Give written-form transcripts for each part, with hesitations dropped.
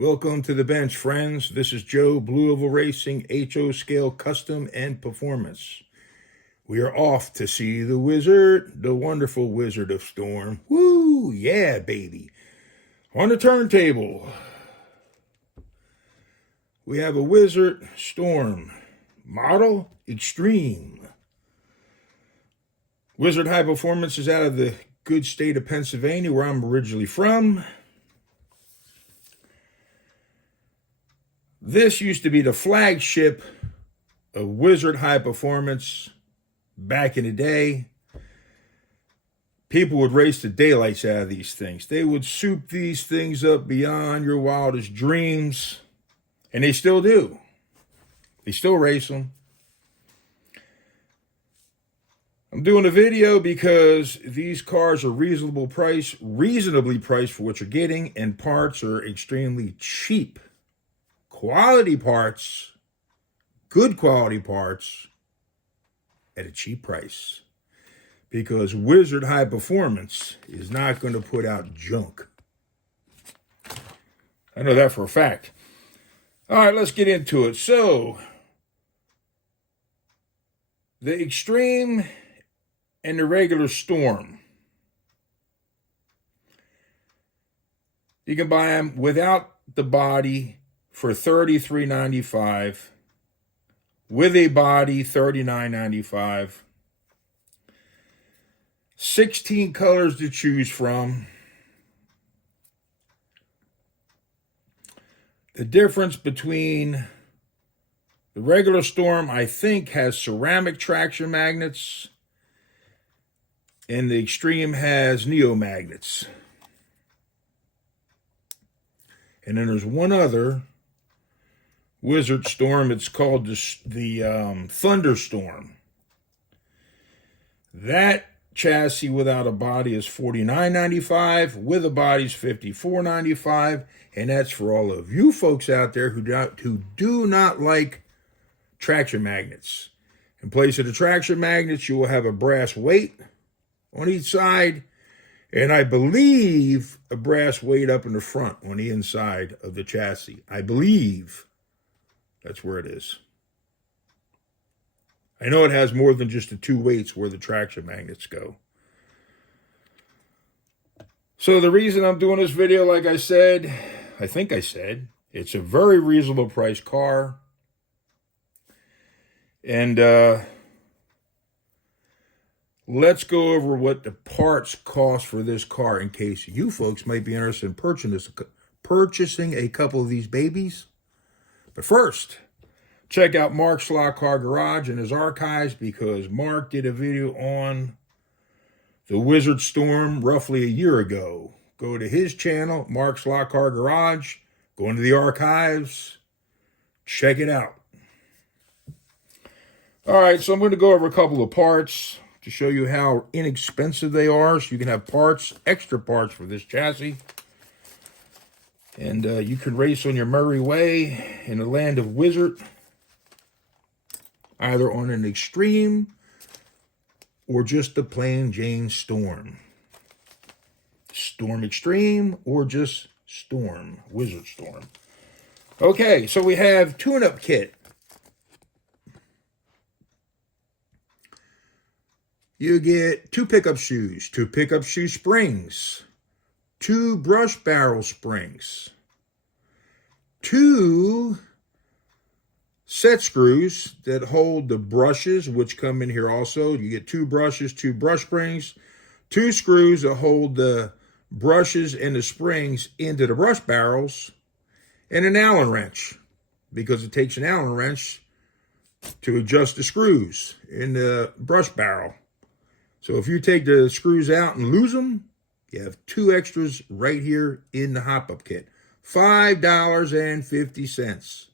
Welcome to the bench, friends. This is Joe, Blue Oval Racing, HO Scale Custom and Performance. We are off to see the Wizzard, the wonderful Wizard of Storm. Woo, yeah, baby. On the turntable, we have a Wizzard Storm, Model Extreme. Wizzard High Performance is out of the good state of Pennsylvania, where I'm originally from. This used to be the flagship of Wizzard High Performance back in the day. People would race the daylights out of these things. They would soup these things up beyond your wildest dreams. And they still do. They still race them. I'm doing a video because these cars are reasonably priced for what you're getting, and parts are extremely cheap. Quality parts, good quality parts at a cheap price. Because Wizzard High Performance is not going to put out junk. I know that for a fact. All right, let's get into it. So, the Extreme and the regular Storm. You can buy them without the body for $33.95, with a body $39.95. 16 colors to choose from. The difference between the regular Storm, I think, has ceramic traction magnets, and the Extreme has neo magnets. And then there's one other Wizzard Storm. It's called the Thunderstorm. That chassis without a body is $49.95. With a body is $54.95. And that's for all of you folks out there who do not like traction magnets. In place of the traction magnets, you will have a brass weight on each side, and I believe a brass weight up in the front on the inside of the chassis. I believe that's where it is. I know it has more than just the two weights where the traction magnets go. So the reason I'm doing this video, like I said, it's a very reasonable price car. And let's go over what the parts cost for this car in case you folks might be interested in purchasing a couple of these babies. But first, check out Mark's Slot Car Garage and his archives, because Mark did a video on the Wizzard Storm roughly a year ago. Go to his channel, Mark's Slot Car Garage, go into the archives, check it out. All right, so I'm going to go over a couple of parts to show you how inexpensive they are, so you can have parts, extra parts for this chassis. And you can race on your merry way in the land of Wizzard, either on an Extreme or just the plain Jane Storm. Storm Extreme or just Storm, Wizzard Storm. Okay, so we have tune-up kit. You get 2 pickup shoes, 2 pickup shoe springs, 2 brush barrel springs, 2 set screws that hold the brushes, which come in here also. You get 2 brushes, 2 brush springs, 2 screws that hold the brushes and the springs into the brush barrels, and an Allen wrench, because it takes an Allen wrench to adjust the screws in the brush barrel. So if you take the screws out and lose them, you have 2 extras right here in the hop-up kit. $5.50.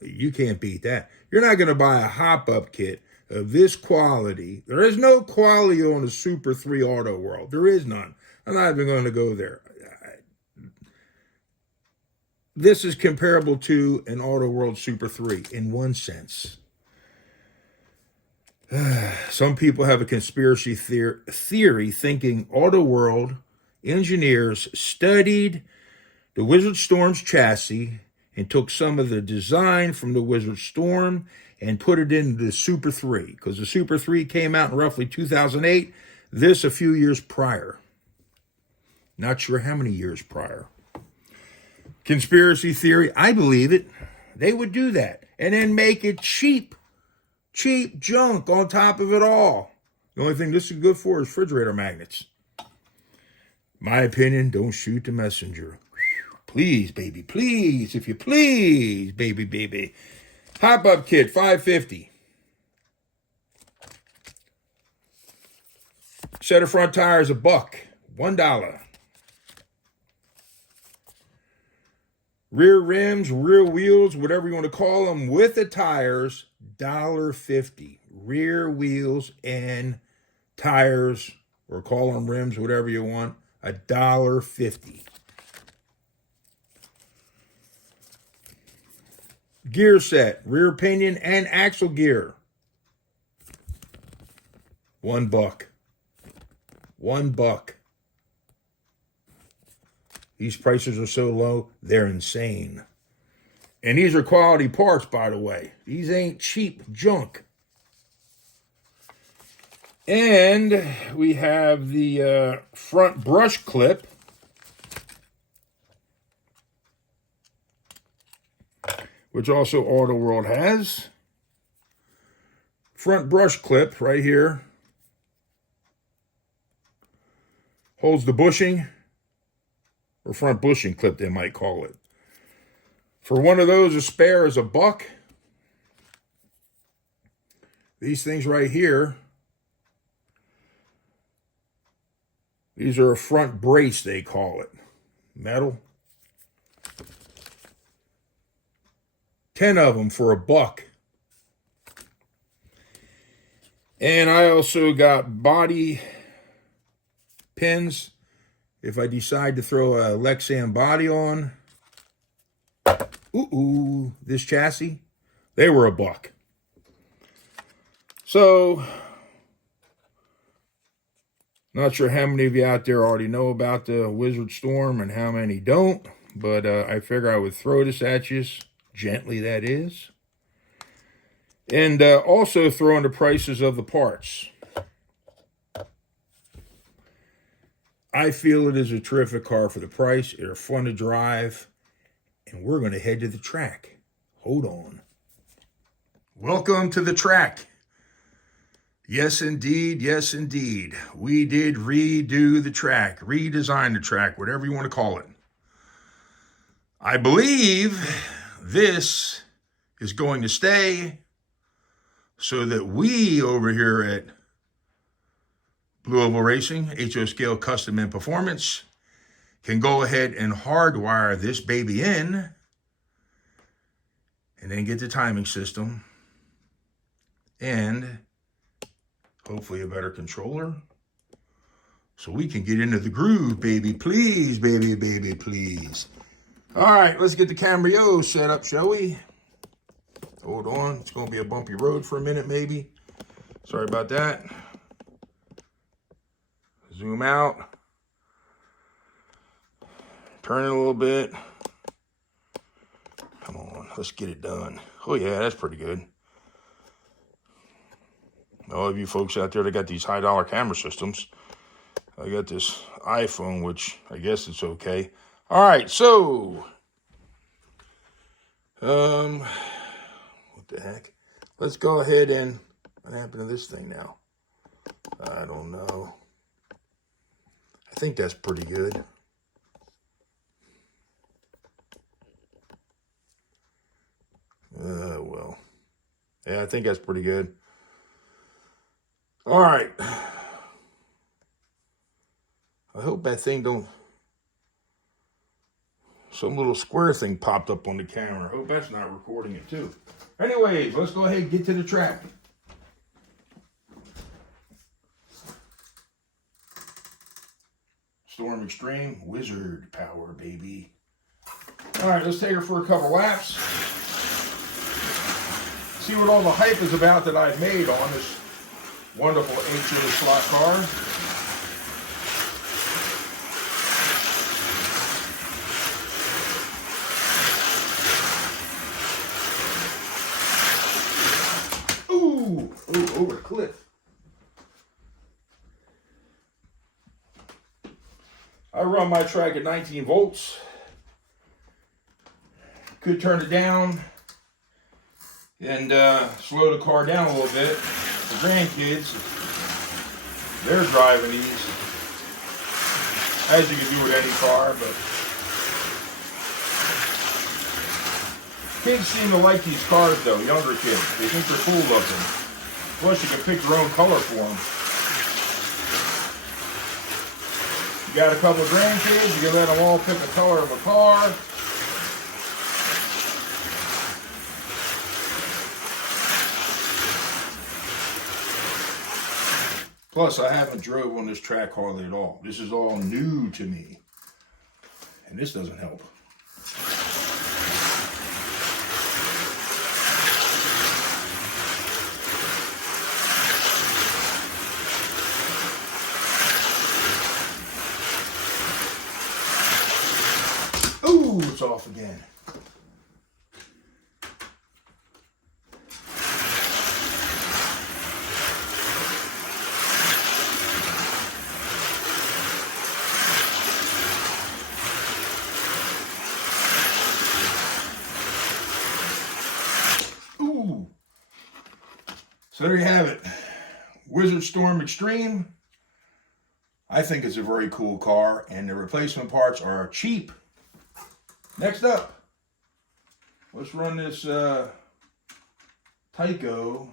You can't beat that. You're not going to buy a hop-up kit of this quality. There is no quality on a Super 3 Auto World. There is none. I'm not even going to go there. This is comparable to an Auto World Super 3 in one sense. Some people have a conspiracy theory thinking Auto World engineers studied the Wizzard Storm's chassis and took some of the design from the Wizzard Storm and put it into the Super 3, because the Super 3 came out in roughly 2008, this a few years prior. Not sure how many years prior. Conspiracy theory, I believe it. They would do that and then make it cheap junk on top of it all. The only thing this is good for is refrigerator magnets. My opinion, don't shoot the messenger. Please, baby, please, if you please, baby. Hop-up kit, $5.50. Set of front tires, $1, $1. Rear rims, rear wheels, whatever you want to call them, with the tires, $1.50. Rear wheels and tires, or call them rims, whatever you want, $1.50. Gear set, rear pinion and axle gear, $1. $1. These prices are so low, they're insane. And these are quality parts, by the way. These ain't cheap junk. And we have the front brush clip, which also Auto World has. Front brush clip right here. Holds the bushing, or front bushing clip they might call it. For one of those, a spare is $1. These things right here, these are a front brace, they call it. Metal. 10 of them for $1. And I also got body pins if I decide to throw a Lexan body on. This chassis, they were $1. So, not sure how many of you out there already know about the Wizzard Storm and how many don't, but I figure I would throw this at you. Gently, that is. And also throw in the prices of the parts. I feel it is a terrific car for the price. They're fun to drive. And we're going to head to the track. Hold on. Welcome to the track. Yes, indeed. Yes, indeed. We did redo the track, redesign the track, whatever you want to call it. I believe this is going to stay so that we over here at Blue Oval Racing, HO Scale Custom and Performance, can go ahead and hardwire this baby in and then get the timing system and hopefully a better controller so we can get into the groove, baby. Please, baby, please. All right, let's get the Camrio set up, shall we? Hold on. It's going to be a bumpy road for a minute, maybe. Sorry about that. Zoom out. Turn it a little bit. Come on, let's get it done. Oh, yeah, that's pretty good. All of you folks out there that got these high-dollar camera systems, I got this iPhone, which I guess it's okay. All right, so, what the heck? Let's go ahead and, what happened to this thing now? I don't know. I think that's pretty good. Well, yeah, I think that's pretty good. All right. I hope that thing don't, some little square thing popped up on the camera. I hope that's not recording it too. Anyways, let's go ahead and get to the track. Storm Extreme Wizzard power, baby. All right, let's take her for a couple laps. See what all the hype is about that I've made on this wonderful 8-liter slot car. run my track at 19 volts. Could turn it down and slow the car down a little bit. The grandkids, they're driving these, as you can do with any car, but kids seem to like these cars though, younger kids. They think they're cool looking. Plus you can pick your own color for them. You got a couple of grandkids, you can let them all pick the color of a car. Plus, I haven't drove on this track hardly at all. This is all new to me. And this doesn't help. Ooh, it's off again. So there you have it. Wizzard Storm Extreme. I think it's a very cool car, and the replacement parts are cheap. Next up, let's run this Tyco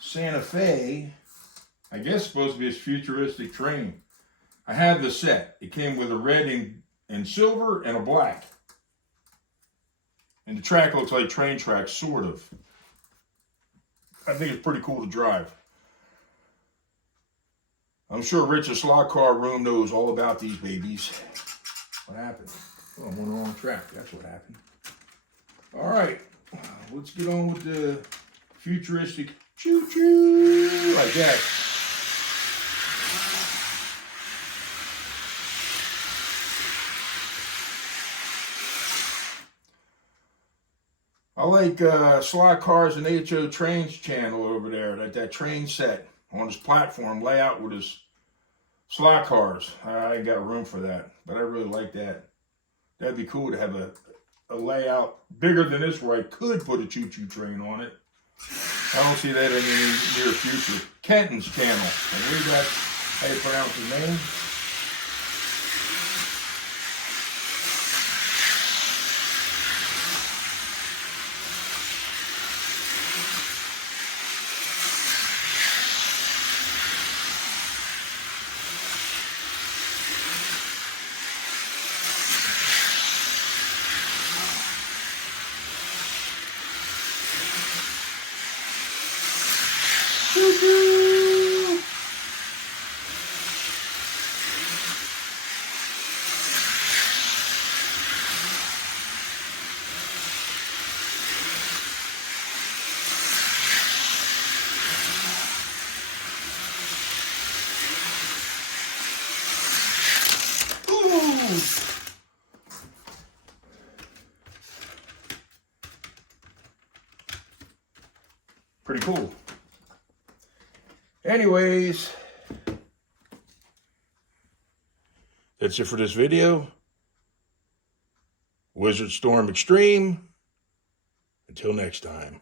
Santa Fe. I guess it's supposed to be this futuristic train. I have the set. It came with a red and silver and a black. And the track looks like train tracks, sort of. I think it's pretty cool to drive. I'm sure Rich's slot car room knows all about these babies. What happened? Oh, I'm on the wrong track. That's what happened. All right, let's get on with the futuristic choo-choo like that. I like Slot Cars and HO Trains channel over there. That train set on his platform layout with his slot cars. I ain't got room for that, but I really like that. That'd be cool to have a layout bigger than this where I could put a choo-choo train on it. I don't see that in the near future. Kenton's channel. I believe that's how you pronounce his name. Choo-choo! Ooh! Pretty cool. Anyways, that's it for this video. Wizzard Storm Extreme. Until next time.